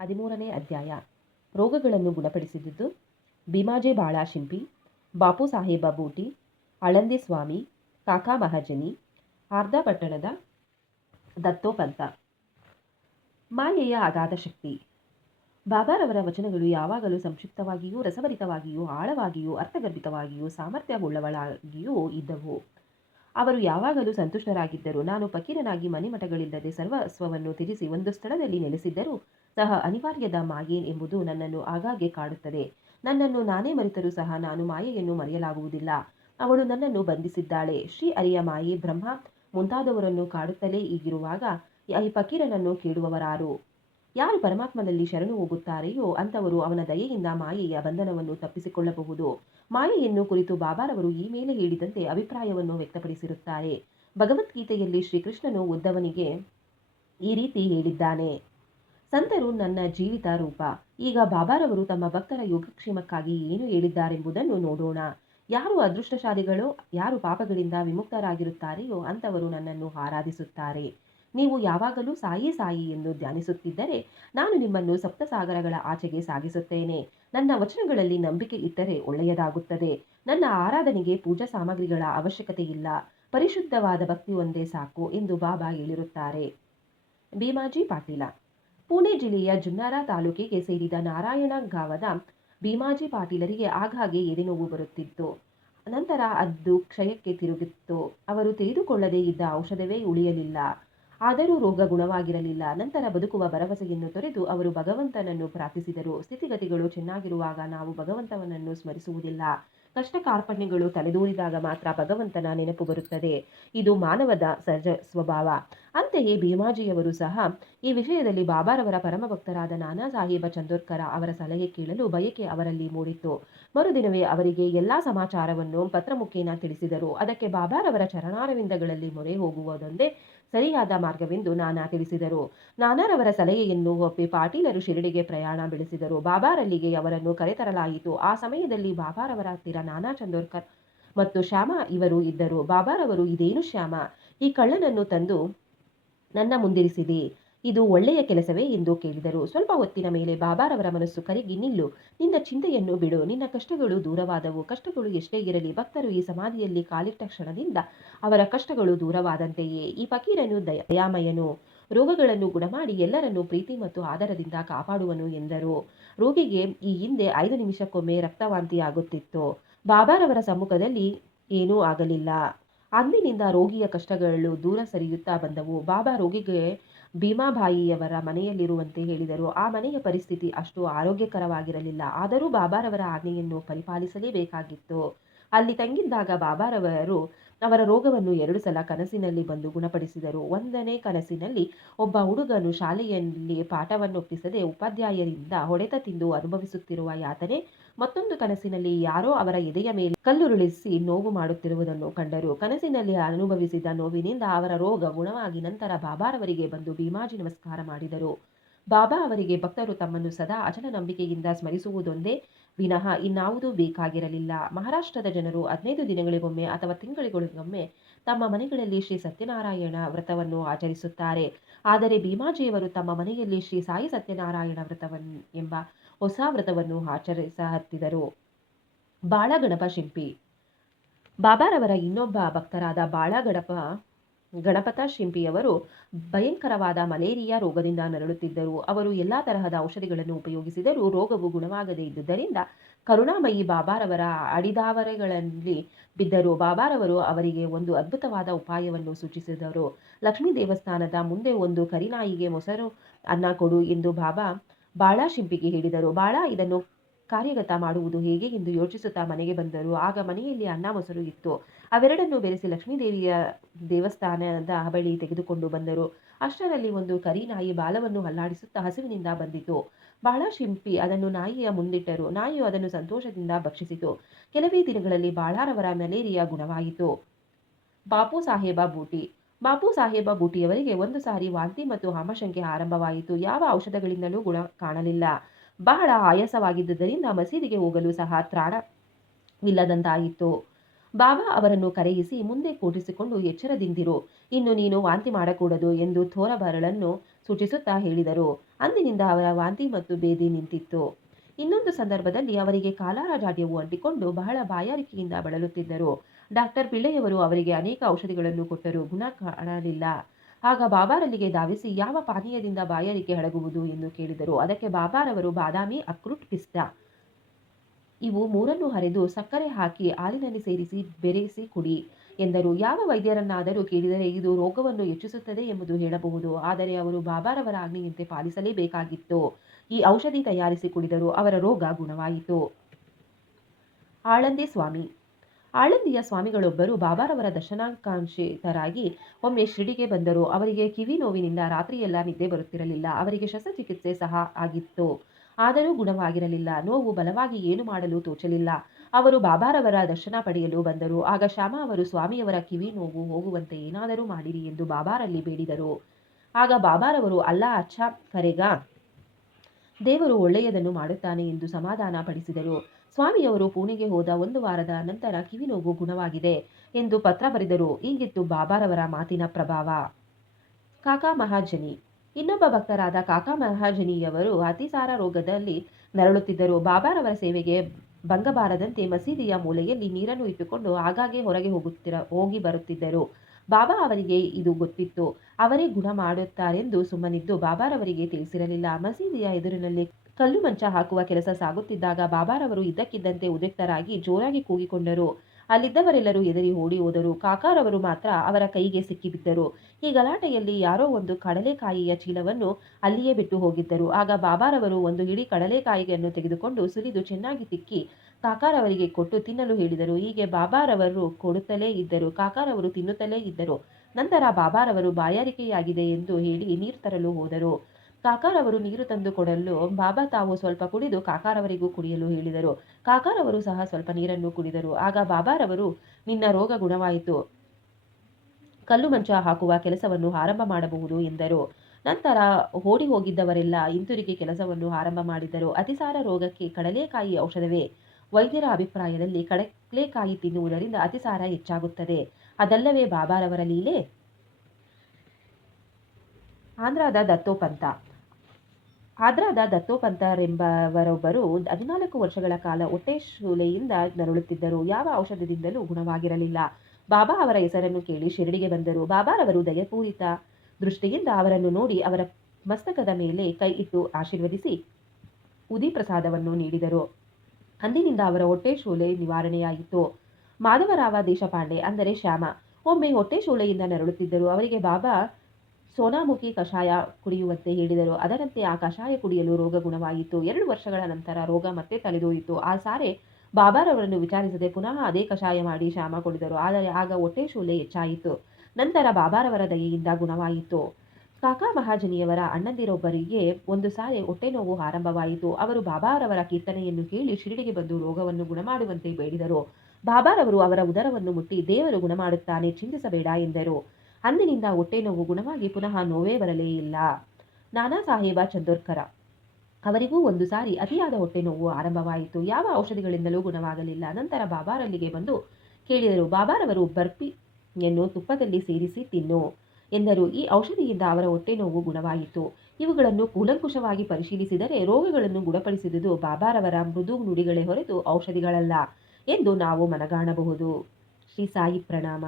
13ನೇ ಅಧ್ಯಾಯ. ರೋಗಗಳನ್ನು ಗುಣಪಡಿಸಿದುದು ಭೀಮಾಜೆ ಬಾಳಾ ಶಿಂಪಿ, ಬಾಪು ಸಾಹೇಬ ಬೂಟಿ, ಆಳಂದಿ ಸ್ವಾಮಿ, ಕಾಕಾ ಮಹಾಜನಿ, ಆರ್ಧ ಪಟ್ಟಣದ ದತ್ತೋಪಂತ. ಮಾಯೆಯ ಅಗಾಧ ಶಕ್ತಿ. ಬಾಬಾರವರ ವಚನಗಳು ಯಾವಾಗಲೂ ಸಂಕ್ಷಿಪ್ತವಾಗಿಯೂ ರಸಭರಿತವಾಗಿಯೂ ಆಳವಾಗಿಯೂ ಅರ್ಥಗರ್ಭಿತವಾಗಿಯೂ ಸಾಮರ್ಥ್ಯವುಳ್ಳವಳಾಗಿಯೂ ಇದ್ದವು. ಅವರು ಯಾವಾಗಲೂ ಸಂತುಷ್ಟರಾಗಿದ್ದರು. ನಾನು ಫಕೀರನಾಗಿ ಮನೆಮಠಗಳಿಲ್ಲದೆ ಸರ್ವಸ್ವವನ್ನು ತ್ಯಜಿಸಿ ಒಂದು ಸ್ಥಳದಲ್ಲಿ ನೆಲೆಸಿದ್ದರೂ ಸಹ ಅನಿವಾರ್ಯದ ಮಾಯೆ ಎಂಬುದು ನನ್ನನ್ನು ಆಗಾಗ್ಗೆ ಕಾಡುತ್ತದೆ. ನನ್ನನ್ನು ನಾನೇ ಮರೆತರೂ ಸಹ ನಾನು ಮಾಯೆಯನ್ನು ಮರೆಯಲಾಗುವುದಿಲ್ಲ. ಅವಳು ನನ್ನನ್ನು ಬಂಧಿಸಿದ್ದಾಳೆ. ಶ್ರೀ ಹರಿಯ ಮಾಯೆ ಬ್ರಹ್ಮ ಮುಂತಾದವರನ್ನು ಕಾಡುತ್ತಲೇ ಹೀಗಿರುವಾಗ ಈ ಫಕೀರನನ್ನು ಕೇಳುವವರಾರು? ಯಾರು ಪರಮಾತ್ಮನಲ್ಲಿ ಶರಣು ಹೋಗುತ್ತಾರೆಯೋ ಅಂಥವರು ಅವನ ದಯೆಯಿಂದ ಮಾಯೆಯ ಬಂಧನವನ್ನು ತಪ್ಪಿಸಿಕೊಳ್ಳಬಹುದು. ಮಾಯೆಯನ್ನು ಕುರಿತು ಬಾಬಾರವರು ಈ ಮೇಲೆ ಹೇಳಿದಂತೆ ಅಭಿಪ್ರಾಯವನ್ನು ವ್ಯಕ್ತಪಡಿಸಿರುತ್ತಾರೆ. ಭಗವದ್ಗೀತೆಯಲ್ಲಿ ಶ್ರೀಕೃಷ್ಣನು ಉದ್ಧವನಿಗೆ ಈ ರೀತಿ ಹೇಳಿದ್ದಾನೆ: ಸಂತರು ನನ್ನ ಜೀವಿತ ರೂಪ. ಈಗ ಬಾಬಾರವರು ತಮ್ಮ ಭಕ್ತರ ಯೋಗಕ್ಷೇಮಕ್ಕಾಗಿ ಏನು ಹೇಳಿದ್ದಾರೆಂಬುದನ್ನು ನೋಡೋಣ. ಯಾರು ಅದೃಷ್ಟಶಾಲಿಗಳೋ, ಯಾರು ಪಾಪಗಳಿಂದ ವಿಮುಕ್ತರಾಗಿರುತ್ತಾರೆಯೋ ಅಂಥವರು ನನ್ನನ್ನು ಆರಾಧಿಸುತ್ತಾರೆ. ನೀವು ಯಾವಾಗಲೂ ಸಾಯಿ ಸಾಯಿ ಎಂದು ಧ್ಯಾನಿಸುತ್ತಿದ್ದರೆ ನಾನು ನಿಮ್ಮನ್ನು ಸಪ್ತಸಾಗರಗಳ ಆಚೆಗೆ ಸಾಗಿಸುತ್ತೇನೆ. ನನ್ನ ವಚನಗಳಲ್ಲಿ ನಂಬಿಕೆ ಇಟ್ಟರೆ ಒಳ್ಳೆಯದಾಗುತ್ತದೆ. ನನ್ನ ಆರಾಧನೆಗೆ ಪೂಜಾ ಸಾಮಗ್ರಿಗಳ ಅವಶ್ಯಕತೆ ಇಲ್ಲ, ಪರಿಶುದ್ಧವಾದ ಭಕ್ತಿ ಒಂದೇ ಸಾಕು ಎಂದು ಬಾಬಾ ಹೇಳಿರುತ್ತಾರೆ. ಭೀಮಾಜಿ ಪಾಟೀಲ. ಪುಣೆ ಜಿಲ್ಲೆಯ ಜುನ್ನಾರ ತಾಲೂಕಿಗೆ ಸೇರಿದ ನಾರಾಯಣಗಾಂವದ ಭೀಮಾಜಿ ಪಾಟೀಲರಿಗೆ ಆಗಾಗ್ಗೆ ಎದೆನೋವು ಬರುತ್ತಿತ್ತು. ನಂತರ ಅದು ಕ್ಷಯಕ್ಕೆ ತಿರುಗಿತ್ತು. ಅವರು ತೆಗೆದುಕೊಳ್ಳದೇ ಇದ್ದ ಔಷಧವೇ ಉಳಿಯಲಿಲ್ಲ. ಆದರೂ ರೋಗ ಗುಣವಾಗಿರಲಿಲ್ಲ. ನಂತರ ಬದುಕುವ ಭರವಸೆಯನ್ನು ತೊರೆದು ಅವರು ಭಗವಂತನನ್ನು ಪ್ರಾರ್ಥಿಸಿದರು. ಸ್ಥಿತಿಗತಿಗಳು ಚೆನ್ನಾಗಿರುವಾಗ ನಾವು ಭಗವಂತನನ್ನು ಸ್ಮರಿಸುವುದಿಲ್ಲ. ಕಷ್ಟ ಕಾರ್ಪಣ್ಯಗಳು ತಲೆದೋರಿದಾಗ ಮಾತ್ರ ಭಗವಂತನ ನೆನಪು ಬರುತ್ತದೆ. ಇದು ಮಾನವದ ಸಹಜ ಸ್ವಭಾವ. ಅಂತೆಯೇ ಭೀಮಾಜಿಯವರು ಸಹ ಈ ವಿಷಯದಲ್ಲಿ ಬಾಬಾರವರ ಪರಮಭಕ್ತರಾದ ನಾನಾ ಸಾಹೇಬ ಚಂದೋರ್ಕರ ಅವರ ಸಲಹೆ ಕೇಳಲು ಬಯಕೆ ಅವರಲ್ಲಿ ಮೂಡಿತ್ತು. ಮರುದಿನವೇ ಅವರಿಗೆ ಎಲ್ಲಾ ಸಮಾಚಾರವನ್ನು ಪತ್ರ ಮುಖೇನ ತಿಳಿಸಿದರು. ಅದಕ್ಕೆ ಬಾಬಾರವರ ಚರಣಾರವಿಂದಗಳಲ್ಲಿ ಮೊರೆ ಹೋಗುವುದೊಂದೇ ಸರಿಯಾದ ಮಾರ್ಗವೆಂದು ನಾನಾ ತಿಳಿಸಿದರು. ನಾನಾರವರ ಸಲಹೆಯನ್ನು ಒಪ್ಪಿ ಪಾಟೀಲರು ಶಿರಡಿಗೆ ಪ್ರಯಾಣ ಬೆಳೆಸಿದರು. ಬಾಬಾರಲ್ಲಿಗೆ ಅವರನ್ನು ಕರೆತರಲಾಯಿತು. ಆ ಸಮಯದಲ್ಲಿ ಬಾಬಾರವರ ಹತ್ತಿರ ನಾನಾ ಚಂದೋರ್ಕರ್ ಮತ್ತು ಶ್ಯಾಮ ಇವರು ಇದ್ದರು. ಬಾಬಾರವರು, ಇದೇನು ಶ್ಯಾಮ, ಈ ಕಳ್ಳನನ್ನು ತಂದು ನನ್ನ ಮುಂದಿರಿಸಿದೆ, ಇದು ಒಳ್ಳೆಯ ಕೆಲಸವೇ ಎಂದು ಕೇಳಿದರು. ಸ್ವಲ್ಪ ಹೊತ್ತಿನ ಮೇಲೆ ಬಾಬಾರವರ ಮನಸ್ಸು ಕರಗಿ, ನಿಲ್ಲು, ನಿನ್ನ ಚಿಂತೆಯನ್ನು ಬಿಡು, ನಿನ್ನ ಕಷ್ಟಗಳು ದೂರವಾದವು. ಕಷ್ಟಗಳು ಎಷ್ಟೇ ಇರಲಿ, ಭಕ್ತರು ಈ ಸಮಾಧಿಯಲ್ಲಿ ಕಾಲಿಟ್ಟ ಕ್ಷಣದಿಂದ ಅವರ ಕಷ್ಟಗಳು ದೂರವಾದಂತೆಯೇ. ಈ ಫಕೀರನು ದಯಾಮಯನು, ರೋಗಗಳನ್ನು ಗುಣಮಾಡಿ ಎಲ್ಲರನ್ನೂ ಪ್ರೀತಿ ಮತ್ತು ಆದರದಿಂದ ಕಾಪಾಡುವನು ಎಂದರು. ರೋಗಿಗೆ ಈ ಹಿಂದೆ 5 ನಿಮಿಷಕ್ಕೊಮ್ಮೆ ರಕ್ತವಾಂತಿಯಾಗುತ್ತಿತ್ತು. ಬಾಬಾರವರ ಸಮ್ಮುಖದಲ್ಲಿ ಏನೂ ಆಗಲಿಲ್ಲ. ಅಂದಿನಿಂದ ರೋಗಿಯ ಕಷ್ಟಗಳು ದೂರ ಸರಿಯುತ್ತಾ ಬಂದವು. ಬಾಬಾ ರೋಗಿಗೆ ಭೀಮಾಬಾಯಿಯವರ ಮನೆಯಲ್ಲಿರುವಂತೆ ಹೇಳಿದರು. ಆ ಮನೆಯ ಪರಿಸ್ಥಿತಿ ಅಷ್ಟು ಆರೋಗ್ಯಕರವಾಗಿರಲಿಲ್ಲ. ಆದರೂ ಬಾಬಾರವರ ಆಜ್ಞೆಯನ್ನು ಪರಿಪಾಲಿಸಲೇಬೇಕಾಗಿತ್ತು. ಅಲ್ಲಿ ತಂಗಿದ್ದಾಗ ಬಾಬಾರವರು ಅವರ ರೋಗವನ್ನು 2 ಸಲ ಕನಸಿನಲ್ಲಿ ಬಂದು ಗುಣಪಡಿಸಿದರು. 1ನೇ ಕನಸಿನಲ್ಲಿ ಒಬ್ಬ ಹುಡುಗನು ಶಾಲೆಯಲ್ಲಿ ಪಾಠವನ್ನೊಪ್ಪಿಸದೆ ಉಪಾಧ್ಯಾಯರಿಂದ ಹೊಡೆತ ತಿಂದು ಅನುಭವಿಸುತ್ತಿರುವ ಯಾತನೆ, ಮತ್ತೊಂದು ಕನಸಿನಲ್ಲಿ ಯಾರೋ ಅವರ ಎದೆಯ ಮೇಲೆ ಕಲ್ಲುರುಳಿಸಿ ನೋವು ಮಾಡುತ್ತಿರುವುದನ್ನು ಕಂಡರು. ಕನಸಿನಲ್ಲಿ ಅನುಭವಿಸಿದ ನೋವಿನಿಂದ ಅವರ ರೋಗ ಗುಣವಾಗಿ ನಂತರ ಬಾಬಾರವರಿಗೆ ಬಂದು ಭೀಮಾಜಿ ನಮಸ್ಕಾರ ಮಾಡಿದರು. ಬಾಬಾ ಅವರಿಗೆ ಭಕ್ತರು ತಮ್ಮನ್ನು ಸದಾ ಅಚಲ ನಂಬಿಕೆಯಿಂದ ಸ್ಮರಿಸುವುದೊಂದೇ ವಿನಃ ಇನ್ನಾವುದೂ ಬೇಕಾಗಿರಲಿಲ್ಲ. ಮಹಾರಾಷ್ಟ್ರದ ಜನರು 15 ದಿನಗಳಿಗೊಮ್ಮೆ ಅಥವಾ ತಿಂಗಳಿಗೊಮ್ಮೆ ತಮ್ಮ ಮನೆಗಳಲ್ಲಿ ಶ್ರೀ ಸತ್ಯನಾರಾಯಣ ವ್ರತವನ್ನು ಆಚರಿಸುತ್ತಾರೆ. ಆದರೆ ಭೀಮಾಜಿಯವರು ತಮ್ಮ ಮನೆಯಲ್ಲಿ ಶ್ರೀ ಸಾಯಿ ಸತ್ಯನಾರಾಯಣ ಎಂಬ ಹೊಸ ವ್ರತವನ್ನು ಆಚರಿಸಹತ್ತಿದರು. ಬಾಳಗಣಪ ಶಿಂಪಿ. ಬಾಬಾರವರ ಇನ್ನೊಬ್ಬ ಭಕ್ತರಾದ ಗಣಪತ ಶಿಂಪಿಯವರು ಭಯಂಕರವಾದ ಮಲೇರಿಯಾ ರೋಗದಿಂದ ನರಳುತ್ತಿದ್ದರು. ಅವರು ಎಲ್ಲಾ ತರಹದ ಔಷಧಿಗಳನ್ನು ಉಪಯೋಗಿಸಿದರೂ ರೋಗವು ಗುಣವಾಗದೇ ಇದ್ದುದರಿಂದ ಕರುಣಾಮಯಿ ಬಾಬಾರವರ ಅಡಿದಾವರೆಗಳಲ್ಲಿ ಬಿದ್ದರು. ಬಾಬಾರವರು ಅವರಿಗೆ ಒಂದು ಅದ್ಭುತವಾದ ಉಪಾಯವನ್ನು ಸೂಚಿಸಿದರು. ಲಕ್ಷ್ಮೀ ದೇವಸ್ಥಾನದ ಮುಂದೆ ಒಂದು ಕರಿನಾಯಿಗೆ ಮೊಸರು ಅನ್ನ ಕೊಡು ಎಂದು ಬಾಬಾ ಬಾಳಾ ಶಿಂಪಿಗೆ ಹೇಳಿದರು. ಬಾಳಾ ಇದನ್ನು ಕಾರ್ಯಗತ ಮಾಡುವುದು ಹೇಗೆ ಎಂದು ಯೋಚಿಸುತ್ತಾ ಮನೆಗೆ ಬಂದರು. ಆಗ ಮನೆಯಲ್ಲಿ ಅನ್ನ ಮೊಸರು ಇತ್ತು. ಅವೆರಡನ್ನು ಬೆರೆಸಿ ಲಕ್ಷ್ಮೀದೇವಿಯ ದೇವಸ್ಥಾನದ ಬಳಿ ತೆಗೆದುಕೊಂಡು ಬಂದರು. ಅಷ್ಟರಲ್ಲಿ ಒಂದು ಕರಿ ನಾಯಿ ಬಾಲವನ್ನು ಅಲ್ಲಾಡಿಸುತ್ತಾ ಹಸಿವಿನಿಂದ ಬಂದಿತು. ಬಾಳಾ ಶಿಂಪಿ ಅದನ್ನು ನಾಯಿಯ ಮುಂದಿಟ್ಟರು. ನಾಯಿಯು ಅದನ್ನು ಸಂತೋಷದಿಂದ ಭಕ್ಷಿಸಿತು. ಕೆಲವೇ ದಿನಗಳಲ್ಲಿ ಬಾಳಾರವರ ಮಲೇರಿಯಾ ಗುಣವಾಯಿತು. ಬಾಪು ಸಾಹೇಬ ಬೂಟಿ. ಬಾಪು ಸಾಹೇಬ ಬೂಟಿಯವರಿಗೆ ಒಂದು ಸಾರಿ ವಾಂತಿ ಮತ್ತು ಆಮಶಂಕೆ ಆರಂಭವಾಯಿತು. ಯಾವ ಔಷಧಗಳಿಂದಲೂ ಗುಣ ಕಾಣಲಿಲ್ಲ. ಬಹಳ ಆಯಾಸವಾಗಿದ್ದುದರಿಂದ ಮಸೀದಿಗೆ ಹೋಗಲು ಸಹ ತ್ರಾಣವಿಲ್ಲದಂತಾಯಿತು. ಬಾಬಾ ಅವರನ್ನು ಕರೆಯಿಸಿ ಮುಂದೆ ಕೂರಿಸಿಕೊಂಡು ಎಚ್ಚರದಿಂದಿರು, ಇನ್ನು ನೀನು ವಾಂತಿ ಮಾಡಕೂಡದು ಎಂದು ತೋರಬರಳನ್ನು ಸೂಚಿಸುತ್ತಾ ಹೇಳಿದರು. ಅಂದಿನಿಂದ ಅವರ ವಾಂತಿ ಮತ್ತು ಬೇದಿ ನಿಂತಿತ್ತು. ಇನ್ನೊಂದು ಸಂದರ್ಭದಲ್ಲಿ ಅವರಿಗೆ ಕಾಲಾರ ಜಾಡ್ಯವು ಅಂಟಿಕೊಂಡು ಬಹಳ ಬಾಯಾರಿಕೆಯಿಂದ ಬಳಲುತ್ತಿದ್ದರು. ಡಾಕ್ಟರ್ ಪಿಳ್ಳೆಯವರು ಅವರಿಗೆ ಅನೇಕ ಔಷಧಿಗಳನ್ನು ಕೊಟ್ಟರೂ ಗುಣ ಕಾಣಲಿಲ್ಲ. ಆಗ ಬಾಬಾರಲ್ಲಿಗೆ ಧಾವಿಸಿ ಯಾವ ಪಾನೀಯದಿಂದ ಬಾಯಾರಿಕೆ ಅಡಗುವುದು ಎಂದು ಕೇಳಿದರು. ಅದಕ್ಕೆ ಬಾಬಾರವರು ಬಾದಾಮಿ, ಅಕ್ರೂಟ್, ಪಿಸ್ತಾ ಇವು ಮೂರನ್ನು ಅರೆದು ಸಕ್ಕರೆ ಹಾಕಿ ಹಾಲಿನಲ್ಲಿ ಸೇರಿಸಿ ಬೆರೆಸಿ ಕುಡಿ ಎಂದರು. ಯಾವ ವೈದ್ಯರನ್ನಾದರೂ ಕೇಳಿದರೆ ಇದು ರೋಗವನ್ನು ಹೆಚ್ಚಿಸುತ್ತದೆ ಎಂಬುದು ಹೇಳಬಹುದು. ಆದರೆ ಅವರು ಬಾಬಾರವರ ಆಜ್ಞೆಯಂತೆ ಪಾಲಿಸಲೇಬೇಕಾಗಿತ್ತು. ಈ ಔಷಧಿ ತಯಾರಿಸಿ ಕುಡಿದರು. ಅವರ ರೋಗ ಗುಣವಾಯಿತು. ಆಳಂದಿ ಸ್ವಾಮಿ. ಆಳಂದಿಯ ಸ್ವಾಮಿಗಳೊಬ್ಬರು ಬಾಬಾರವರ ದರ್ಶನಾಕಾಂಕ್ಷಿತರಾಗಿ ಒಮ್ಮೆ ಶಿರಡಿಗೆ ಬಂದರು. ಅವರಿಗೆ ಕಿವಿ ನೋವಿನಿಂದ ರಾತ್ರಿಯೆಲ್ಲ ನಿದ್ದೆ ಬರುತ್ತಿರಲಿಲ್ಲ. ಅವರಿಗೆ ಶಸ್ತ್ರಚಿಕಿತ್ಸೆ ಸಹ ಆಗಿತ್ತು. ಆದರೂ ಗುಣವಾಗಿರಲಿಲ್ಲ. ನೋವು ಬಲವಾಗಿ ಏನು ಮಾಡಲು ತೋಚಲಿಲ್ಲ. ಅವರು ಬಾಬಾರವರ ದರ್ಶನ ಪಡೆಯಲು ಬಂದರು. ಆಗ ಶ್ಯಾಮ ಅವರು ಸ್ವಾಮಿಯವರ ಕಿವಿ ನೋವು ಹೋಗುವಂತೆ ಏನಾದರೂ ಮಾಡಿರಿ ಎಂದು ಬಾಬಾರಲ್ಲಿ ಬೇಡಿದರು. ಆಗ ಬಾಬಾರವರು ಅಲ್ಲಾ ಅಚ್ಚಾ ಕರೆಗಾ, ದೇವರು ಒಳ್ಳೆಯದನ್ನು ಮಾಡುತ್ತಾನೆ ಎಂದು ಸಮಾಧಾನ ಪಡಿಸಿದರು. ಸ್ವಾಮಿಯವರು ಪುಣೆಗೆ ಹೋದ 1 ವಾರದ ನಂತರ ಕಿವಿನೋವು ಗುಣವಾಗಿದೆ ಎಂದು ಪತ್ರ ಬರೆದರು. ಹೀಗಿತ್ತು ಬಾಬಾರವರ ಮಾತಿನ ಪ್ರಭಾವ. ಕಾಕಾ ಮಹಾಜನಿ. ಇನ್ನೊಬ್ಬ ಭಕ್ತರಾದ ಕಾಕಾ ಮಹಾಜನಿಯವರು ಅತಿಸಾರ ರೋಗದಲ್ಲಿ ನರಳುತ್ತಿದ್ದರು. ಬಾಬಾರವರ ಸೇವೆಗೆ ಭಂಗಬಾರದಂತೆ ಮಸೀದಿಯ ಮೂಲೆಯಲ್ಲಿ ನೀರನ್ನು ಇಟ್ಟುಕೊಂಡು ಆಗಾಗ್ಗೆ ಹೊರಗೆ ಹೋಗಿ ಬರುತ್ತಿದ್ದರು. ಬಾಬಾ ಅವರಿಗೆ ಇದು ಗೊತ್ತಿತ್ತು. ಅವರೇ ಗುಣ ಮಾಡುತ್ತಾರೆಂದು ಸುಮ್ಮನಿದ್ದು ಬಾಬಾರವರಿಗೆ ತಿಳಿಸಿರಲಿಲ್ಲ. ಮಸೀದಿಯ ಎದುರಿನಲ್ಲಿ ಕಲ್ಲು ಮಂಚ ಹಾಕುವ ಕೆಲಸ ಸಾಗುತ್ತಿದ್ದಾಗ ಬಾಬಾರವರು ಇದ್ದಕ್ಕಿದ್ದಂತೆ ಉದ್ರಿಕ್ತರಾಗಿ ಜೋರಾಗಿ ಕೂಗಿಕೊಂಡರು. ಅಲ್ಲಿದ್ದವರೆಲ್ಲರೂ ಹೆದರಿ ಓಡಿ ಹೋದರು. ಕಾಕಾರವರು ಮಾತ್ರ ಅವರ ಕೈಗೆ ಸಿಕ್ಕಿಬಿದ್ದರು. ಈ ಗಲಾಟೆಯಲ್ಲಿ ಯಾರೋ ಒಂದು ಕಡಲೆಕಾಯಿಯ ಚೀಲವನ್ನು ಅಲ್ಲಿಯೇ ಬಿಟ್ಟು ಹೋಗಿದ್ದರು. ಆಗ ಬಾಬಾರವರು ಒಂದು ಹಿಡಿ ಕಡಲೆಕಾಯಿಯನ್ನು ತೆಗೆದುಕೊಂಡು ಸುಲಿದು ಚೆನ್ನಾಗಿ ತಿಕ್ಕಿ ಕಾಕಾರವರಿಗೆ ಕೊಟ್ಟು ತಿನ್ನಲು ಹೇಳಿದರು. ಹೀಗೆ ಬಾಬಾರವರು ಕೊಡುತ್ತಲೇ ಇದ್ದರು. ಕಾಕಾರವರು ತಿನ್ನುತ್ತಲೇ ಇದ್ದರು. ನಂತರ ಬಾಬಾರವರು ಬಾಯಾರಿಕೆಯಾಗಿದೆ ಎಂದು ಹೇಳಿ ನೀರು ತರಲು ಹೋದರು. ಕಾಕಾರವರು ನೀರು ತಂದು ಕೊಡಲು ಬಾಬಾ ತಾವು ಸ್ವಲ್ಪ ಕುಡಿದು ಕಾಕಾರವರಿಗೂ ಕುಡಿಯಲು ಹೇಳಿದರು. ಕಾಕಾರವರು ಸಹ ಸ್ವಲ್ಪ ನೀರನ್ನು ಕುಡಿದರು. ಆಗ ಬಾಬಾರವರು, ನಿನ್ನ ರೋಗ ಗುಣವಾಯಿತು, ಕಲ್ಲು ಮಂಚ ಹಾಕುವ ಕೆಲಸವನ್ನು ಆರಂಭ ಮಾಡಬಹುದು ಎಂದರು. ನಂತರ ಓಡಿ ಹೋಗಿದ್ದವರೆಲ್ಲ ಹಿಂತಿರುಗಿ ಕೆಲಸವನ್ನು ಆರಂಭ ಮಾಡಿದರು. ಅತಿಸಾರ ರೋಗಕ್ಕೆ ಕಡಲೆಕಾಯಿ ಔಷಧವೇ? ವೈದ್ಯರ ಅಭಿಪ್ರಾಯದಲ್ಲಿ ಕಡಲೆಕಾಯಿ ತಿನ್ನುವುದರಿಂದ ಅತಿಸಾರ ಹೆಚ್ಚಾಗುತ್ತದೆ. ಅದಲ್ಲವೇ ಬಾಬಾರವರ ಲೀಲೆ? ಆಂಧ್ರದ ದತ್ತೋಪಂತರೆಂಬವರೊಬ್ಬರು 14 ವರ್ಷಗಳ ಕಾಲ ಹೊಟ್ಟೆ ಶೂಲೆಯಿಂದ ನರಳುತ್ತಿದ್ದರು. ಯಾವ ಔಷಧದಿಂದಲೂ ಗುಣವಾಗಿರಲಿಲ್ಲ. ಬಾಬಾ ಅವರ ಹೆಸರನ್ನು ಕೇಳಿ ಶಿರಡಿಗೆ ಬಂದರು. ಬಾಬಾರವರು ದಯಪೂರಿತ ದೃಷ್ಟಿಯಿಂದ ಅವರನ್ನು ನೋಡಿ ಅವರ ಮಸ್ತಕದ ಮೇಲೆ ಕೈ ಇಟ್ಟು ಆಶೀರ್ವದಿಸಿ ಉದಿ ಪ್ರಸಾದವನ್ನು ನೀಡಿದರು. ಅಂದಿನಿಂದ ಅವರ ಹೊಟ್ಟೆ ಶೂಲೆ ನಿವಾರಣೆಯಾಯಿತು. ಮಾಧವರಾವ ದೇಶಪಾಂಡೆ ಅಂದರೆ ಶ್ಯಾಮ ಒಮ್ಮೆ ಹೊಟ್ಟೆ ಶೂಲೆಯಿಂದ ನರಳುತ್ತಿದ್ದರು. ಅವರಿಗೆ ಬಾಬಾ ಸೋನಾಮುಖಿ ಕಷಾಯ ಕುಡಿಯುವಂತೆ ಹೇಳಿದರು. ಅದರಂತೆ ಆ ಕಷಾಯ ಕುಡಿಯಲು ರೋಗ ಗುಣವಾಯಿತು. 2 ವರ್ಷಗಳ ನಂತರ ರೋಗ ಮತ್ತೆ ತಲೆದೋರಿತು. ಆ ಸಾರೆ ಬಾಬಾರವರನ್ನು ವಿಚಾರಿಸದೆ ಪುನಃ ಅದೇ ಕಷಾಯ ಮಾಡಿ ಶ್ಯಾಮ ಕುಡಿದರು. ಆದರೆ ಆಗ ಹೊಟ್ಟೆ ಶೂಲೆ ಹೆಚ್ಚಾಯಿತು. ನಂತರ ಬಾಬಾರವರ ದಯೆಯಿಂದ ಗುಣವಾಯಿತು. ಕಾಕಾ ಮಹಾಜನಿಯವರ ಅಣ್ಣಂದಿರೊಬ್ಬರಿಗೆ ಒಂದು ಸಾರಿ ಹೊಟ್ಟೆ ನೋವು ಆರಂಭವಾಯಿತು. ಅವರು ಬಾಬಾರವರ ಕೀರ್ತನೆಯನ್ನು ಕೇಳಿ ಶಿರಡಿಗೆ ಬಂದು ರೋಗವನ್ನು ಗುಣಮಾಡುವಂತೆ ಬೇಡಿದರು. ಬಾಬಾರವರು ಅವರ ಉದರವನ್ನು ಮುಟ್ಟಿ, ದೇವರು ಗುಣಮಾಡುತ್ತಾನೆ, ಚಿಂತಿಸಬೇಡ ಎಂದರು. ಅಂದಿನಿಂದ ಹೊಟ್ಟೆ ನೋವು ಗುಣವಾಗಿ ಪುನಃ ನೋವೇ ಬರಲೇ ಇಲ್ಲ. ನಾನಾ ಸಾಹೇಬ ಚಂದೋರ್ಕರ ಅವರಿಗೂ ಒಂದು ಸಾರಿ ಅತಿಯಾದ ಹೊಟ್ಟೆ ನೋವು ಆರಂಭವಾಯಿತು. ಯಾವ ಔಷಧಿಗಳಿಂದಲೂ ಗುಣವಾಗಲಿಲ್ಲ. ನಂತರ ಬಾಬಾರಲ್ಲಿಗೆ ಬಂದು ಕೇಳಿದರು. ಬಾಬಾರವರು ಬರ್ಫಿಯನ್ನು ತುಪ್ಪದಲ್ಲಿ ಸೇರಿಸಿ ತಿನ್ನು ಎಂದರು. ಈ ಔಷಧಿಯಿಂದ ಅವರ ಹೊಟ್ಟೆ ನೋವು ಗುಣವಾಯಿತು. ಇವುಗಳನ್ನು ಕೂಲಂಕುಷವಾಗಿ ಪರಿಶೀಲಿಸಿದರೆ ರೋಗಗಳನ್ನು ಗುಣಪಡಿಸಿದುದು ಬಾಬಾರವರ ಮೃದು ನುಡಿಗಳೇ ಹೊರತು ಔಷಧಿಗಳಲ್ಲ ಎಂದು ನಾವು ಮನಗಾಣಬಹುದು. ಶ್ರೀ ಸಾಯಿ ಪ್ರಣಾಮ.